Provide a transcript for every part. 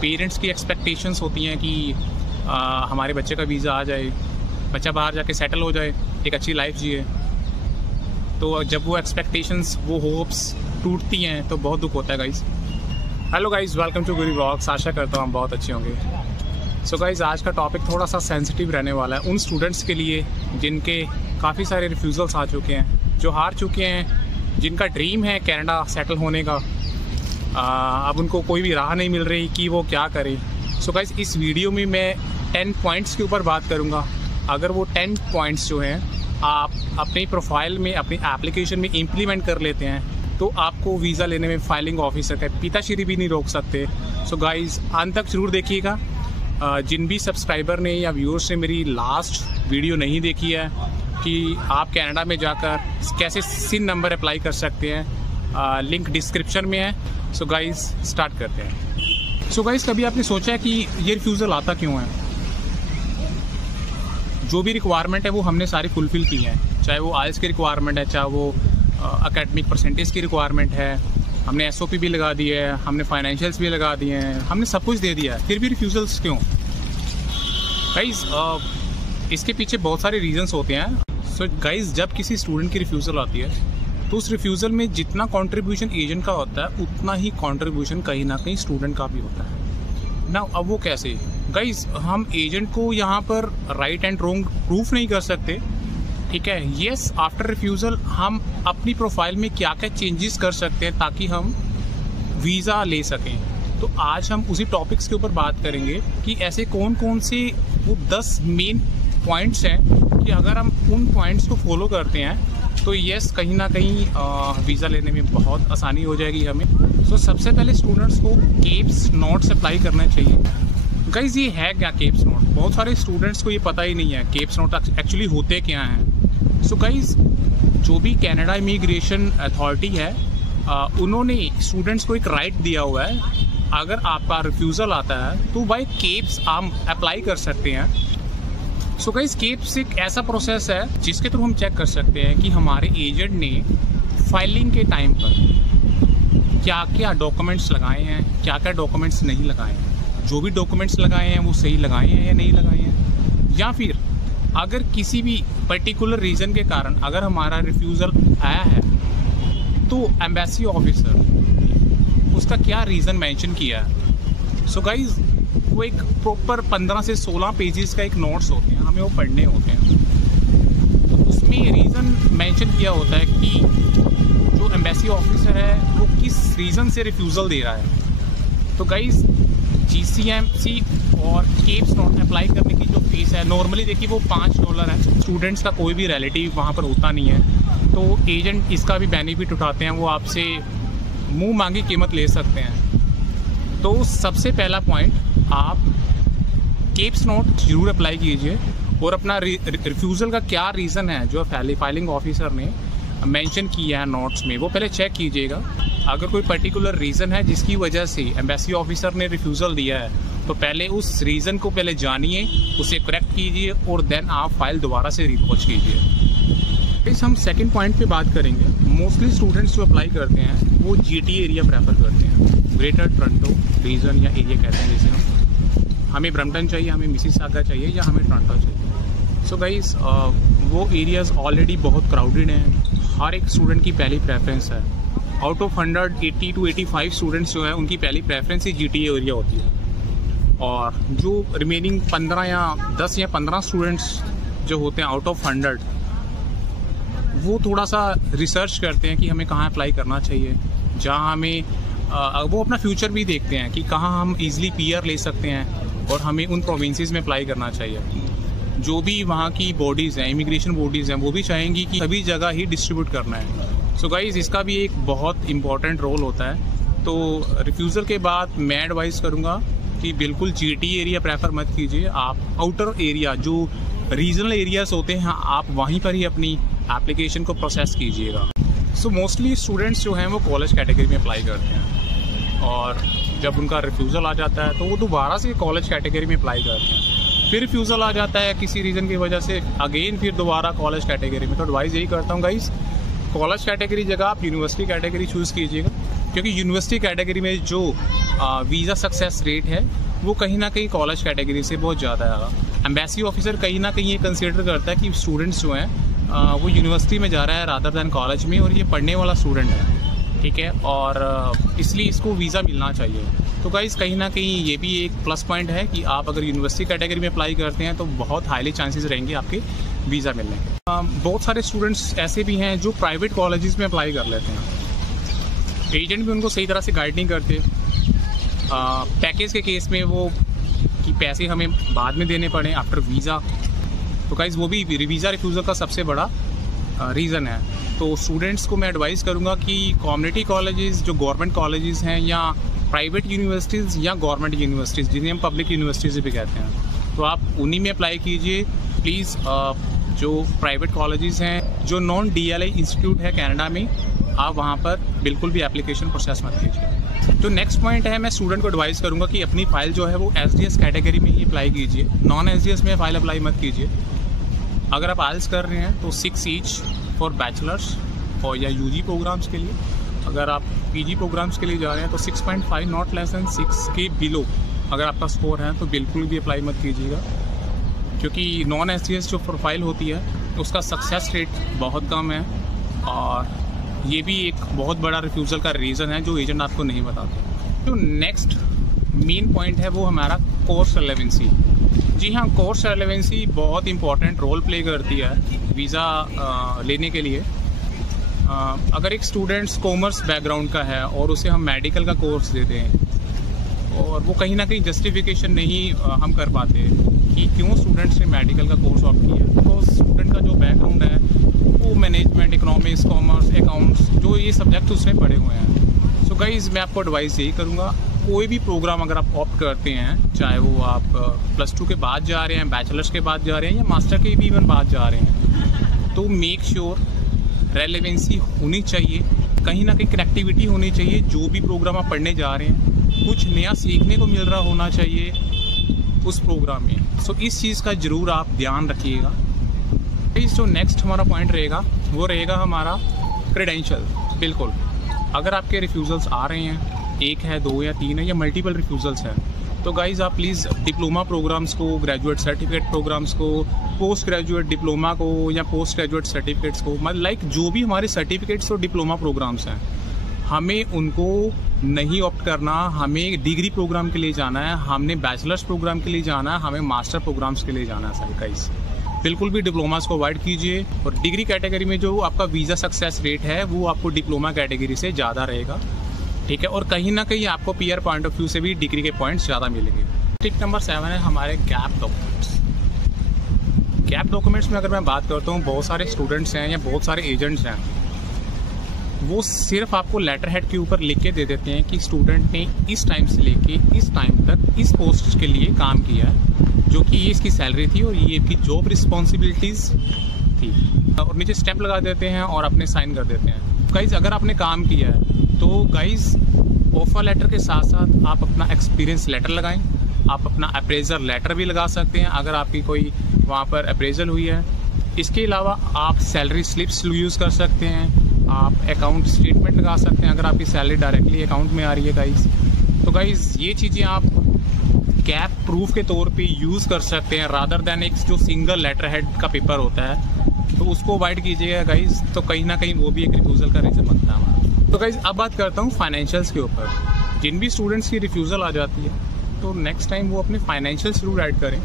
Parents की expectations होती हैं कि हमारे बच्चे का वीज़ा आ जाए, बच्चा बाहर जाके सेटल हो जाए, एक अच्छी लाइफ जिए। तो जब वो एक्सपेक्टेशंस, वो होप्स टूटती हैं तो बहुत दुख होता है guys. Hello guys, welcome to Guri vlogs. आशा करता हूँ हम बहुत अच्छे होंगे। सो गाइज़, आज का टॉपिक थोड़ा सा सेंसिटिव रहने वाला है उन स्टूडेंट्स के लिए जिनके काफ़ी सारे रिफ्यूज़ल्स आ चुके हैं, जो हार चुके हैं, जिनका ड्रीम है कनाडा सेटल होने का। अब उनको कोई भी राह नहीं मिल रही कि वो क्या करें। सो गाइज़, इस वीडियो में मैं 10 पॉइंट्स के ऊपर बात करूँगा। अगर वो 10 पॉइंट्स जो हैं आप अपनी प्रोफाइल में, अपनी एप्लीकेशन में इम्प्लीमेंट कर लेते हैं तो आपको वीज़ा लेने में फाइलिंग ऑफिसर का पिताश्री भी नहीं रोक सकते। सो गाइज़, अंत तक ज़रूर देखिएगा। जिन भी सब्सक्राइबर ने या व्यूअर्स ने मेरी लास्ट वीडियो नहीं देखी है कि आप कनाडा में जाकर कैसे सिन नंबर अप्लाई कर सकते हैं, लिंक डिस्क्रिप्शन में है। सो गाइज़, स्टार्ट करते हैं। सो गाइज़, कभी आपने सोचा है कि ये रिफ्यूज़ल आता क्यों है? जो भी रिक्वायरमेंट है वो हमने सारी फुलफ़िल की हैं, चाहे वो आइल्स की रिक्वायरमेंट है, चाहे वो एकेडमिक परसेंटेज की रिक्वायरमेंट है, हमने SOP भी लगा दी है, हमने फाइनेंशियल्स भी लगा दिए हैं, हमने सब कुछ दे दिया है, फिर भी रिफ्यूज़ल्स क्यों? गाइज़, इसके पीछे बहुत सारे रीजंस होते हैं। सो गाइज़, जब किसी स्टूडेंट की रिफ्यूज़ल आती है तो उस रिफ्यूज़ल में जितना कंट्रीब्यूशन एजेंट का होता है उतना ही कंट्रीब्यूशन कहीं ना कहीं स्टूडेंट का भी होता है ना। अब वो कैसे? गाइज़, हम एजेंट को यहाँ पर राइट एंड रॉन्ग प्रूफ नहीं कर सकते, ठीक है। येस, आफ्टर रिफ्यूज़ल हम अपनी प्रोफाइल में क्या क्या चेंजेस कर सकते हैं ताकि हम वीज़ा ले सकें। तो आज हम उसी टॉपिक्स के ऊपर बात करेंगे कि ऐसे कौन कौन से वो 10 मेन पॉइंट्स हैं कि अगर हम उन पॉइंट्स को फॉलो करते हैं तो येस, कहीं ना कहीं वीज़ा लेने में बहुत आसानी हो जाएगी हमें। तो सबसे पहले स्टूडेंट्स को केप्स नोट्स अप्लाई करना चाहिए। गाइज़, ये है क्या केप्स नोट? बहुत सारे स्टूडेंट्स को ये पता ही नहीं है केप्स नोट एक्चुअली होते क्या हैं। सो गाइज़, जो भी कनाडा इमिग्रेशन अथॉरिटी है उन्होंने स्टूडेंट्स को एक राइट दिया हुआ है, अगर आपका रिफ्यूज़ल आता है तो बाय केप्स आप अप्लाई कर सकते हैं। सो गाइज़, केप्स एक ऐसा प्रोसेस है जिसके थ्रू हम चेक कर सकते हैं कि हमारे एजेंट ने फाइलिंग के टाइम पर क्या क्या डॉक्यूमेंट्स लगाए हैं, क्या क्या डॉक्यूमेंट्स नहीं लगाए हैं, जो भी डॉक्यूमेंट्स लगाए हैं वो सही लगाए हैं या नहीं लगाए हैं, या फिर अगर किसी भी पर्टिकुलर रीज़न के कारण अगर हमारा रिफ्यूज़ल आया है तो एम्बेसी ऑफिसर उसका क्या रीज़न मेंशन किया है। सो गाइज़, वो एक प्रॉपर 15 से 16 पेजेस का एक नोट्स होते हैं, हमें वो पढ़ने होते हैं। तो उसमें रीज़न मेंशन किया होता है कि जो एम्बेसी ऑफिसर है वो किस रीज़न से रिफ्यूज़ल दे रहा है। तो गाइज़, GCMC और केप्स नोट अप्लाई करने की जो फीस है, नॉर्मली देखिए वो $5 है। स्टूडेंट्स का कोई भी रिलेटिव वहाँ पर होता नहीं है तो एजेंट इसका भी बेनिफिट उठाते हैं, वो आपसे मुंह मांगी कीमत ले सकते हैं। तो सबसे पहला पॉइंट, आप केप्स नोट ज़रूर अप्लाई कीजिए और अपना रिफ्यूज़ल का क्या रीज़न है जो फाइलिंग ऑफिसर ने मेंशन किया है नोट्स में, वो पहले चेक कीजिएगा। अगर कोई पर्टिकुलर रीज़न है जिसकी वजह से एम्बेसी ऑफिसर ने रिफ्यूज़ल दिया है तो पहले उस रीज़न को पहले जानिए, उसे करेक्ट कीजिए और देन आप फाइल दोबारा से रिपोर्ट कीजिए। इस हम सेकंड पॉइंट पे बात करेंगे। मोस्टली स्टूडेंट्स जो अप्लाई करते हैं वो GTA एरिया प्रेफर करते हैं, ग्रेटर टोरंटो रीजन या एरिया कहते हैं जिसे हमें ब्रम्पटन चाहिए, हमें मिसिसागा चाहिए या हमें टोरंटो चाहिए। सो गाइज़, वो एरियाज़ ऑलरेडी बहुत क्राउडेड हैं, हर एक स्टूडेंट की पहली प्रेफरेंस है। आउट ऑफ 180 to 85 स्टूडेंट्स जो हैं उनकी पहली प्रेफरेंस ही GTA एरिया होती है, और जो रिमेनिंग 15 या 10 या 15 स्टूडेंट्स जो होते हैं आउट ऑफ 100 वो थोड़ा सा रिसर्च करते हैं कि हमें कहाँ अप्लाई करना चाहिए, जहाँ हमें वो अपना फ्यूचर भी देखते हैं कि कहाँ हम इजीली PR ले सकते हैं और हमें उन प्रोविंसेस में अप्लाई करना चाहिए। जो भी वहाँ की बॉडीज़ हैं, इमिग्रेशन बॉडीज़ हैं, वो भी चाहेंगी कि सभी जगह ही डिस्ट्रीब्यूट करना है। सो गाइज़, इसका भी एक बहुत इम्पॉर्टेंट रोल होता है। तो रिफ्यूज़ल के बाद मैं एडवाइस करूँगा कि बिल्कुल GTA एरिया प्रेफर मत कीजिए, आप आउटर एरिया जो रीजनल एरियाज़ होते हैं आप वहीं पर ही अपनी एप्लीकेशन को प्रोसेस कीजिएगा। सो मोस्टली स्टूडेंट्स जो हैं वो कॉलेज कैटेगरी में अप्लाई करते हैं, और जब उनका रिफ्यूज़ल आ जाता है तो वो दोबारा से कॉलेज कैटेगरी में अप्लाई करते हैं। फिर रिफ्यूज़ल आ जाता है किसी रीज़न की वजह से, अगेन फिर दोबारा कॉलेज कैटेगरी में। तो एडवाइस यही करता हूँ गाइस, कॉलेज कैटेगरी जगह आप यूनिवर्सिटी कैटेगरी चूज़ कीजिएगा, क्योंकि यूनिवर्सिटी कैटेगरी में जो वीज़ा सक्सेस रेट है वो कहीं ना कहीं कॉलेज कैटेगरी से बहुत ज़्यादा है। एम्बेसी ऑफिसर कहीं ना कहीं ये कंसिडर करता है कि स्टूडेंट्स जो हैं वो यूनिवर्सिटी में जा रहा है रादर दैन कॉलेज में, और ये पढ़ने वाला स्टूडेंट है, ठीक है, और इसलिए इसको वीज़ा मिलना चाहिए। तो गाइस कहीं ना कहीं ये भी एक प्लस पॉइंट है कि आप अगर यूनिवर्सिटी कैटेगरी में अप्लाई करते हैं तो बहुत हाईली चांसेस रहेंगे आपके वीज़ा मिलने के। बहुत सारे स्टूडेंट्स ऐसे भी हैं जो प्राइवेट कॉलेजेस में अप्लाई कर लेते हैं, एजेंट भी उनको सही तरह से गाइड नहीं करते। पैकेज के केस में वो कि पैसे हमें बाद में देने पड़े आफ्टर वीज़ा, तो गाइस वो भी वीज़ा रिफ्यूज़ल का सबसे बड़ा रीज़न है। तो स्टूडेंट्स को मैं एडवाइस करूँगा कि कम्युनिटी कॉलेजेस जो गवर्नमेंट कॉलेजेस हैं या प्राइवेट यूनिवर्सिटीज़ या गवर्नमेंट यूनिवर्सिटीज़ जिन्हें हम पब्लिक यूनिवर्सिटीज़ भी कहते हैं, तो आप उन्हीं में अप्लाई कीजिए प्लीज़। जो प्राइवेट कॉलेजेस हैं, जो नॉन DLI इंस्टीट्यूट है कनाडा में, आप वहाँ पर बिल्कुल भी एप्लीकेशन प्रोसेस मत कीजिए। जो नेक्स्ट पॉइंट है, मैं स्टूडेंट को एडवाइस करूँगा कि अपनी फ़ाइल जो है वो SDS कैटेगरी में ही अप्लाई कीजिए, नॉन SDS में फ़ाइल अप्लाई मत कीजिए। अगर आप IELTS कर रहे हैं तो 6 ईच फॉर बैचलर्स और या UG प्रोग्राम्स के लिए। अगर आप PG प्रोग्राम्स के लिए जा रहे हैं तो 6.5 नॉट लेस दैन 6 के बिलो अगर आपका स्कोर है तो बिल्कुल भी अप्लाई मत कीजिएगा, क्योंकि नॉन SDS जो प्रोफाइल होती है उसका सक्सेस रेट बहुत कम है, और ये भी एक बहुत बड़ा रिफ्यूज़ल का रीज़न है जो एजेंट आपको नहीं बताते। जो नेक्स्ट मेन पॉइंट है वो हमारा कोर्स रेलेवेंसी। जी हाँ, कोर्स रेलेवेंसी बहुत इंपॉर्टेंट रोल प्ले करती है वीज़ा लेने के लिए। अगर एक स्टूडेंट्स कॉमर्स बैकग्राउंड का है और उसे हम मेडिकल का कोर्स देते हैं और वो कहीं ना कहीं जस्टिफिकेशन नहीं हम कर पाते कि क्यों स्टूडेंट्स ने मेडिकल का कोर्स ऑप्ट किया, बिकॉज स्टूडेंट का जो बैकग्राउंड है वो मैनेजमेंट, इकोनॉमिक्स, कॉमर्स, अकाउंट्स, जो ये सब्जेक्ट उसने पढ़े हुए हैं। सो गाइस मैं आपको एडवाइस यही करूँगा, कोई भी प्रोग्राम अगर आप ऑप्ट करते हैं, चाहे वो आप +2 के बाद जा रहे हैं, बैचलर्स के बाद जा रहे हैं या मास्टर के भी इवन बाद जा रहे हैं, तो मेक श्योर रेलेवेंसी होनी चाहिए, कहीं ना कहीं कनेक्टिविटी होनी चाहिए। जो भी प्रोग्राम आप पढ़ने जा रहे हैं कुछ नया सीखने को मिल रहा होना चाहिए उस प्रोग्राम में। सो इस चीज़ का ज़रूर आप ध्यान रखिएगा। इस जो नेक्स्ट हमारा पॉइंट रहेगा वो रहेगा हमारा क्रेडेंशियल। बिल्कुल, अगर आपके रिफ्यूज़ल्स आ रहे हैं, 1 है, 2 या 3 है या मल्टीपल रिफ्यूज़ल्स हैं, तो गाइज़ आप प्लीज़ डिप्लोमा प्रोग्राम्स को, ग्रेजुएट सर्टिफिकेट प्रोग्राम्स को, पोस्ट ग्रेजुएट डिप्लोमा को या पोस्ट ग्रेजुएट सर्टिफिकेट्स को, मतलब लाइक जो भी हमारे सर्टिफिकेट्स और डिप्लोमा प्रोग्राम्स हैं, हमें उनको नहीं ऑप्ट करना। हमें डिग्री प्रोग्राम के लिए जाना है, हमने बैचलर्स प्रोग्राम के लिए जाना है, हमें मास्टर प्रोग्राम्स के लिए जाना है। सारे गाइस बिल्कुल भी डिप्लोमास को अवॉइड कीजिए, और डिग्री कैटेगरी में जो आपका वीज़ा सक्सेस रेट है वो आपको डिप्लोमा कैटेगरी से ज़्यादा रहेगा, ठीक है, और कहीं ना कहीं आपको पीआर पॉइंट ऑफ व्यू से भी डिग्री के पॉइंट्स ज़्यादा मिलेंगे। टिप नंबर 7 है हमारे गैप डॉक्यूमेंट्स। गैप डॉक्यूमेंट्स में अगर मैं बात करता हूँ, बहुत सारे स्टूडेंट्स हैं या बहुत सारे एजेंट्स हैं, वो सिर्फ आपको लेटर हेड के ऊपर लिख के दे देते हैं कि स्टूडेंट ने इस टाइम से लेके इस टाइम तक इस पोस्ट के लिए काम किया है, जो कि ये इसकी सैलरी थी और ये इसकी जॉब रिस्पॉन्सिबिलिटीज़ थी, और नीचे स्टैम्प लगा देते हैं और अपने साइन कर देते हैं। गाइज अगर आपने काम किया है तो गाइज ऑफर लेटर के साथ साथ आप अपना एक्सपीरियंस लेटर लगाएं, आप अपना अप्रेजर लेटर भी लगा सकते हैं अगर आपकी कोई वहाँ पर अप्रेजल हुई है। इसके अलावा आप सैलरी स्लिप्स यूज़ कर सकते हैं, आप अकाउंट स्टेटमेंट लगा सकते हैं अगर आपकी सैलरी डायरेक्टली अकाउंट में आ रही है गाइज। तो गाइज ये चीज़ें आप गैप प्रूफ के तौर पे यूज़ कर सकते हैं रादर दैन एक जो सिंगल लेटर हेड का पेपर होता है, तो उसको अवॉइड कीजिएगा गाइज। तो कहीं ना कहीं वो भी एक रिफ्यूज़ल का रीज़न बनता है हमारा। तो गाइज अब बात करता हूँ फाइनेंशियल्स के ऊपर। जिन भी स्टूडेंट्स की रिफ्यूज़ल आ जाती है तो नेक्स्ट टाइम वो अपने फाइनेंशियल्स जरूर ऐड करें।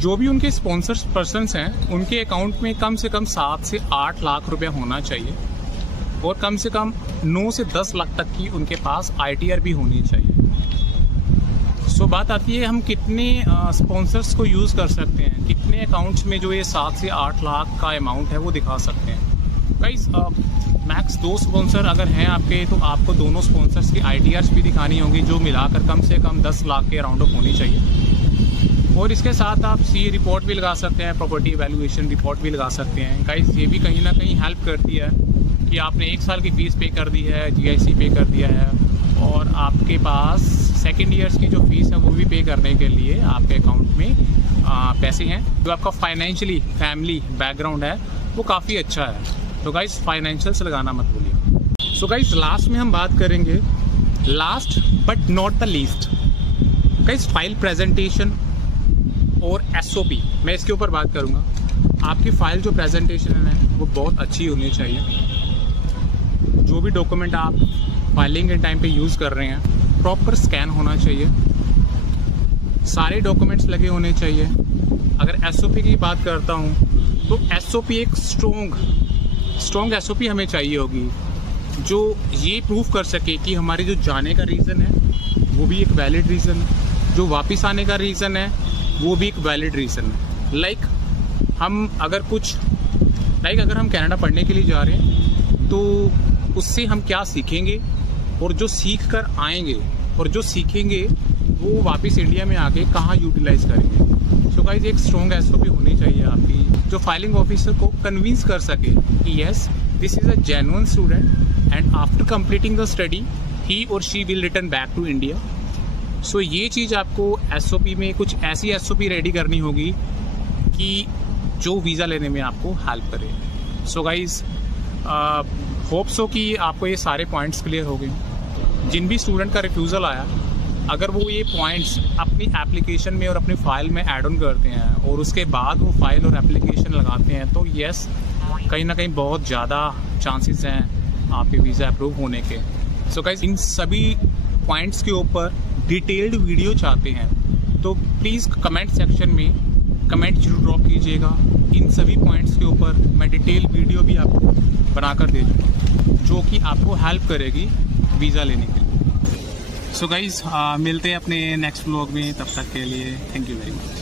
जो भी उनके स्पॉन्सर्स पर्सनस हैं उनके अकाउंट में कम से कम 7 से 8 लाख रुपया होना चाहिए, और कम से कम 9 से 10 लाख तक की उनके पास ITR भी होनी चाहिए। सो बात आती है हम कितने स्पॉन्सर्स को यूज़ कर सकते हैं, कितने अकाउंट्स में जो ये 7 से 8 लाख का अमाउंट है वो दिखा सकते हैं। गाइस मैक्स 2 स्पॉन्सर अगर हैं आपके तो आपको दोनों स्पॉन्सर्स की ITRs भी दिखानी होंगी, जो मिलाकर कम से कम 10 लाख के अराउंड ऑफ होनी चाहिए। और इसके साथ आप CA रिपोर्ट भी लगा सकते हैं, प्रॉपर्टी वैल्यूएशन रिपोर्ट भी लगा सकते हैं। गाइस ये भी कहीं ना कहीं हेल्प करती है कि आपने 1 साल की फ़ीस पे कर दी है, GIC पे कर दिया है, और आपके पास सेकेंड ईयर्स की जो फ़ीस है वो भी पे करने के लिए आपके अकाउंट में पैसे हैं। जो आपका फाइनेंशियली फैमिली बैकग्राउंड है वो काफ़ी अच्छा है। तो गाइस फाइनेंशियल्स लगाना मत भूलिए। सो गाइस लास्ट में हम बात करेंगे, last but not the least, guys file presentation और SOP। मैं इसके ऊपर बात करूंगा। आपकी फाइल जो प्रेजेंटेशन है वो बहुत अच्छी होनी चाहिए। जो भी डॉक्यूमेंट आप फाइलिंग के टाइम पे यूज़ कर रहे हैं प्रॉपर स्कैन होना चाहिए, सारे डॉक्यूमेंट्स लगे होने चाहिए। अगर SOP की बात करता हूँ तो SOP एक स्ट्रॉन्ग SOP हमें चाहिए होगी, जो ये प्रूव कर सके कि हमारी जो जाने का रीज़न है वो भी एक वैलिड रीज़न है, जो वापस आने का रीज़न है वो भी एक वैलिड रीज़न है। लाइक अगर हम कनाडा पढ़ने के लिए जा रहे हैं तो उससे हम क्या सीखेंगे, और जो सीख कर आएंगे और जो सीखेंगे वो वापस इंडिया में आके कहाँ यूटिलाइज करेंगे। सो गाइस एक स्ट्रॉन्ग SOP होनी चाहिए आपकी, जो फाइलिंग ऑफिसर को कन्विंस कर सके कि yes this is a genuine student and after completing the study he और she will return back to India. So ये चीज़ आपको SOP में कुछ ऐसी SOP रेडी करनी होगी कि जो वीज़ा लेने में आपको हेल्प करे। सो गाइज होप सो कि आपको ये सारे पॉइंट्स क्लियर हो गए। जिन भी स्टूडेंट का रिफ्यूज़ल आया, अगर वो ये पॉइंट्स अपनी एप्लीकेशन में और अपनी फ़ाइल में ऐड ऑन करते हैं और उसके बाद वो फाइल और एप्लीकेशन लगाते हैं तो यस कहीं ना कहीं बहुत ज़्यादा चांसेस हैं आपके वीज़ा अप्रूव होने के। सो गाइज इन सभी पॉइंट्स के ऊपर डिटेल्ड वीडियो चाहते हैं तो प्लीज़ कमेंट सेक्शन में कमेंट जरूर ड्रॉप कीजिएगा। इन सभी पॉइंट्स के ऊपर मैं डिटेल वीडियो भी आपको बनाकर दे दूँगा जो कि आपको हेल्प करेगी वीज़ा लेने के लिए। सो गाइज़ मिलते हैं अपने नेक्स्ट व्लॉग में, तब तक के लिए थैंक यू वेरी मच।